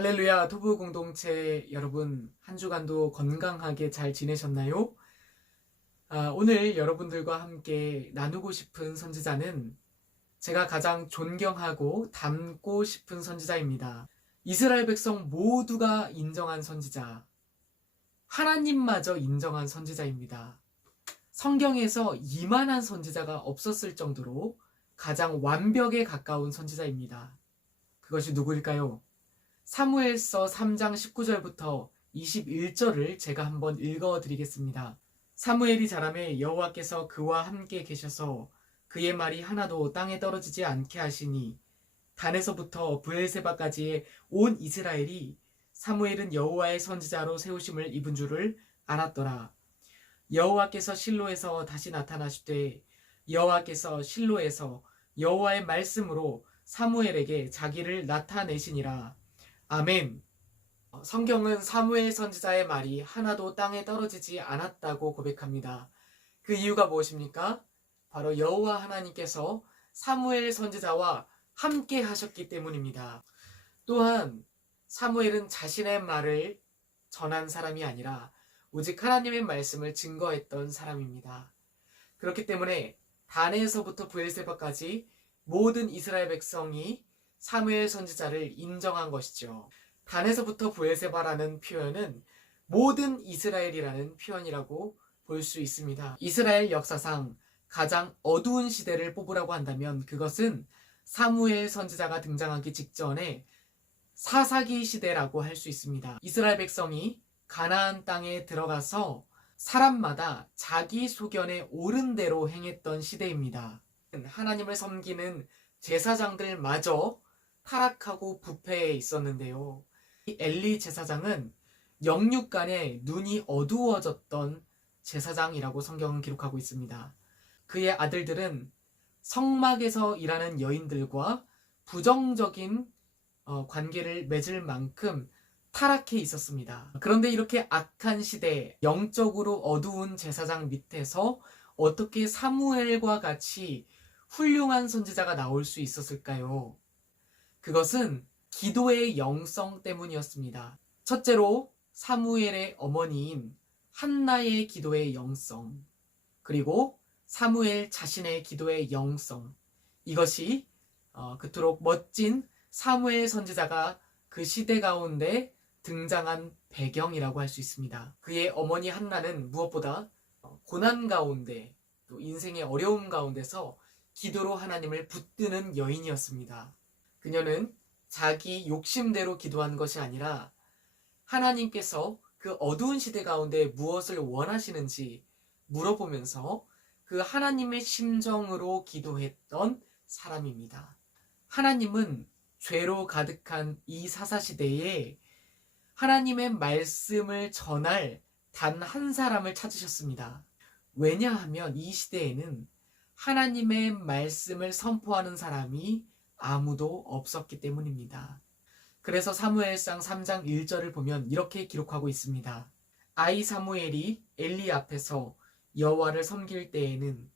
할렐루야 토부 공동체 여러분, 한 주간도 건강하게 잘 지내셨나요? 오늘 여러분들과 함께 나누고 싶은 선지자는 제가 가장 존경하고 닮고 싶은 선지자입니다. 이스라엘 백성 모두가 인정한 선지자, 하나님마저 인정한 선지자입니다. 성경에서 이만한 선지자가 없었을 정도로 가장 완벽에 가까운 선지자입니다. 그것이 누구일까요? 사무엘서 3장 19절부터 21절을 제가 한번 읽어드리겠습니다. 사무엘이 자라매 여호와께서 그와 함께 계셔서 그의 말이 하나도 땅에 떨어지지 않게 하시니 단에서부터 브엘세바까지의 온 이스라엘이 사무엘은 여호와의 선지자로 세우심을 입은 줄을 알았더라. 여호와께서 실로에서 다시 나타나시되 여호와께서 실로에서 여호와의 말씀으로 사무엘에게 자기를 나타내시니라. 아멘. 성경은 사무엘 선지자의 말이 하나도 땅에 떨어지지 않았다고 고백합니다. 그 이유가 무엇입니까? 바로 여호와 하나님께서 사무엘 선지자와 함께 하셨기 때문입니다. 또한 사무엘은 자신의 말을 전한 사람이 아니라 오직 하나님의 말씀을 증거했던 사람입니다. 그렇기 때문에 단에서부터 브엘세바까지 모든 이스라엘 백성이 사무엘 선지자를 인정한 것이죠. 단에서부터 브엘세바라는 표현은 모든 이스라엘이라는 표현이라고 볼 수 있습니다. 이스라엘 역사상 가장 어두운 시대를 뽑으라고 한다면 그것은 사무엘 선지자가 등장하기 직전에 사사기 시대라고 할 수 있습니다. 이스라엘 백성이 가나안 땅에 들어가서 사람마다 자기 소견에 옳은 대로 행했던 시대입니다. 하나님을 섬기는 제사장들마저 타락하고 부패해 있었는데요. 이 엘리 제사장은 영육간에 눈이 어두워졌던 제사장이라고 성경은 기록하고 있습니다. 그의 아들들은 성막에서 일하는 여인들과 부정적인 관계를 맺을 만큼 타락해 있었습니다. 그런데 이렇게 악한 시대, 영적으로 어두운 제사장 밑에서 어떻게 사무엘과 같이 훌륭한 선지자가 나올 수 있었을까요? 그것은 기도의 영성 때문이었습니다. 첫째로 사무엘의 어머니인 한나의 기도의 영성, 그리고 사무엘 자신의 기도의 영성, 이것이 그토록 멋진 사무엘 선지자가 그 시대 가운데 등장한 배경이라고 할 수 있습니다. 그의 어머니 한나는 무엇보다 고난 가운데 또 인생의 어려움 가운데서 기도로 하나님을 붙드는 여인이었습니다. 그녀는 자기 욕심대로 기도한 것이 아니라 하나님께서 그 어두운 시대 가운데 무엇을 원하시는지 물어보면서 그 하나님의 심정으로 기도했던 사람입니다. 하나님은 죄로 가득한 이 사사시대에 하나님의 말씀을 전할 단 한 사람을 찾으셨습니다. 왜냐하면 이 시대에는 하나님의 말씀을 선포하는 사람이 아무도 없었기 때문입니다. 그래서 사무엘상 3장 1절을 보면 이렇게 기록하고 있습니다. 아이 사무엘이 엘리 앞에서 여호와를 섬길 때에는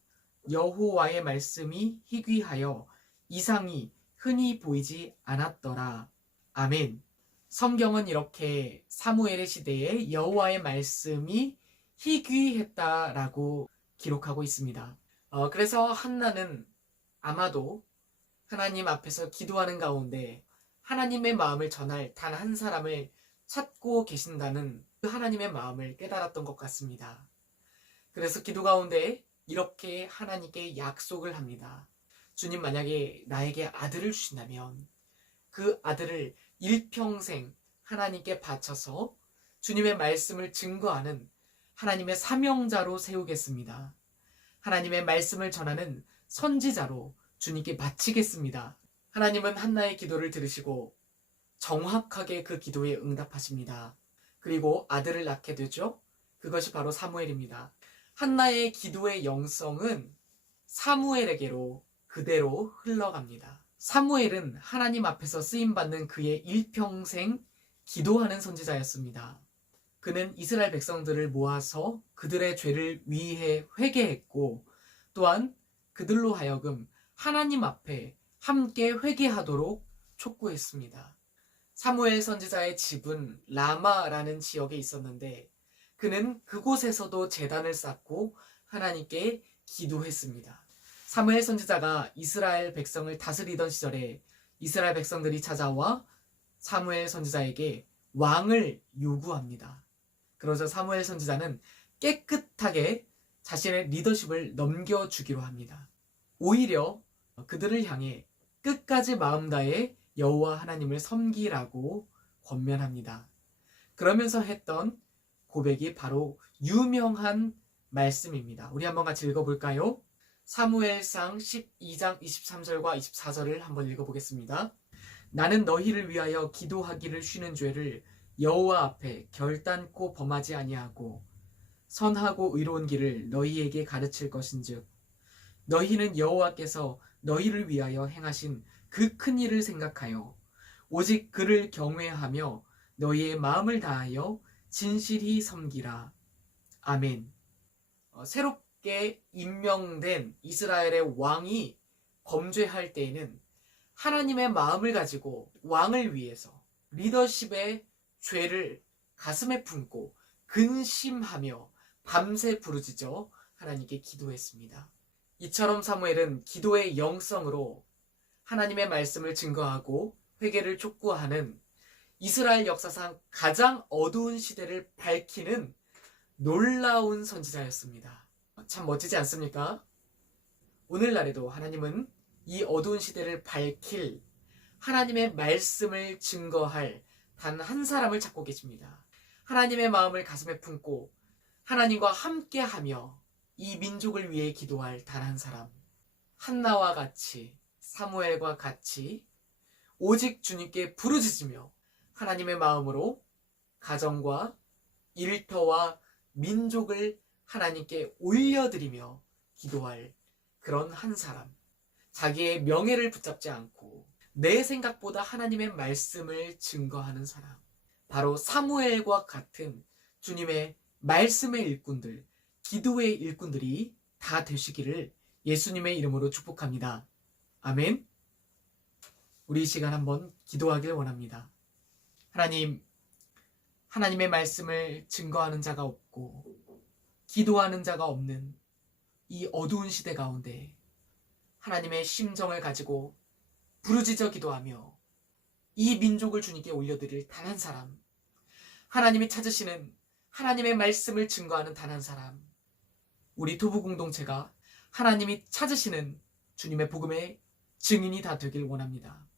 여호와의 말씀이 희귀하여 이상이 흔히 보이지 않았더라. 아멘. 성경은 이렇게 사무엘의 시대에 여호와의 말씀이 희귀했다라고 기록하고 있습니다. 그래서 한나는 아마도 하나님 앞에서 기도하는 가운데 하나님의 마음을 전할 단 한 사람을 찾고 계신다는 그 하나님의 마음을 깨달았던 것 같습니다. 그래서 기도 가운데 이렇게 하나님께 약속을 합니다. 주님, 만약에 나에게 아들을 주신다면 그 아들을 일평생 하나님께 바쳐서 주님의 말씀을 증거하는 하나님의 사명자로 세우겠습니다. 하나님의 말씀을 전하는 선지자로 주님께 바치겠습니다. 하나님은 한나의 기도를 들으시고 정확하게 그 기도에 응답하십니다. 그리고 아들을 낳게 되죠. 그것이 바로 사무엘입니다. 한나의 기도의 영성은 사무엘에게로 그대로 흘러갑니다. 사무엘은 하나님 앞에서 쓰임받는 그의 일평생 기도하는 선지자였습니다. 그는 이스라엘 백성들을 모아서 그들의 죄를 위해 회개했고, 또한 그들로 하여금 하나님 앞에 함께 회개하도록 촉구했습니다. 사무엘 선지자의 집은 라마라는 지역에 있었는데 그는 그곳에서도 제단을 쌓고 하나님께 기도했습니다. 사무엘 선지자가 이스라엘 백성을 다스리던 시절에 이스라엘 백성들이 찾아와 사무엘 선지자에게 왕을 요구합니다. 그러자 사무엘 선지자는 깨끗하게 자신의 리더십을 넘겨주기로 합니다. 오히려 그들을 향해 끝까지 마음 다해 여호와 하나님을 섬기라고 권면합니다. 그러면서 했던 고백이 바로 유명한 말씀입니다. 우리 한번 같이 읽어볼까요? 사무엘상 12장 23절과 24절을 한번 읽어보겠습니다. 나는 너희를 위하여 기도하기를 쉬는 죄를 여호와 앞에 결단코 범하지 아니하고 선하고 의로운 길을 너희에게 가르칠 것인즉 너희는 여호와께서 너희를 위하여 행하신 그 큰 일을 생각하여 오직 그를 경외하며 너희의 마음을 다하여 진실히 섬기라. 아멘. 새롭게 임명된 이스라엘의 왕이 범죄할 때에는 하나님의 마음을 가지고 왕을 위해서 리더십의 죄를 가슴에 품고 근심하며 밤새 부르짖어 하나님께 기도했습니다. 이처럼 사무엘은 기도의 영성으로 하나님의 말씀을 증거하고 회개를 촉구하는 이스라엘 역사상 가장 어두운 시대를 밝히는 놀라운 선지자였습니다. 참 멋지지 않습니까? 오늘날에도 하나님은 이 어두운 시대를 밝힐 하나님의 말씀을 증거할 단 한 사람을 찾고 계십니다. 하나님의 마음을 가슴에 품고 하나님과 함께하며 이 민족을 위해 기도할 단 한 사람. 한나와 같이 사무엘과 같이 오직 주님께 부르짖으며 하나님의 마음으로 가정과 일터와 민족을 하나님께 올려드리며 기도할 그런 한 사람. 자기의 명예를 붙잡지 않고 내 생각보다 하나님의 말씀을 증거하는 사람. 바로 사무엘과 같은 주님의 말씀의 일꾼들, 기도의 일꾼들이 다 되시기를 예수님의 이름으로 축복합니다. 아멘. 우리 이 시간 한번 기도하길 원합니다. 하나님, 하나님의 말씀을 증거하는 자가 없고 기도하는 자가 없는 이 어두운 시대 가운데 하나님의 심정을 가지고 부르짖어 기도하며 이 민족을 주님께 올려드릴 단 한 사람, 하나님이 찾으시는 하나님의 말씀을 증거하는 단 한 사람, 우리 도부 공동체가 하나님이 찾으시는 주님의 복음의 증인이 다 되길 원합니다.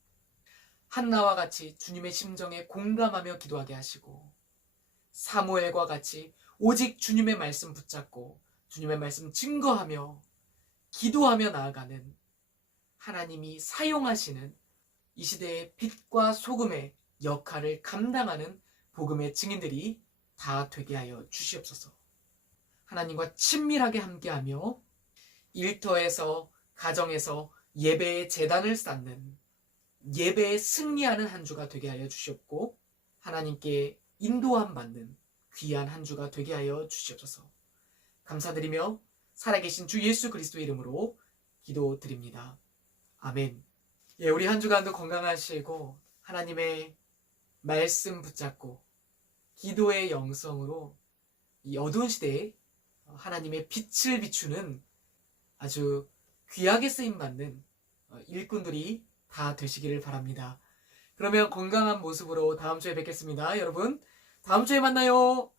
한나와 같이 주님의 심정에 공감하며 기도하게 하시고 사무엘과 같이 오직 주님의 말씀 붙잡고 주님의 말씀 증거하며 기도하며 나아가는 하나님이 사용하시는 이 시대의 빛과 소금의 역할을 감당하는 복음의 증인들이 다 되게 하여 주시옵소서. 하나님과 친밀하게 함께하며 일터에서 가정에서 예배의 제단을 쌓는 예배에 승리하는 한 주가 되게 하여 주시옵고 하나님께 인도함 받는 귀한 한 주가 되게 하여 주시옵소서. 감사드리며 살아계신 주 예수 그리스도의 이름으로 기도드립니다. 아멘. 우리 한 주간도 건강하시고 하나님의 말씀 붙잡고 기도의 영성으로 이 어두운 시대에 하나님의 빛을 비추는 아주 귀하게 쓰임받는 일꾼들이 다 되시기를 바랍니다. 그러면 건강한 모습으로 다음 주에 뵙겠습니다. 여러분, 다음 주에 만나요.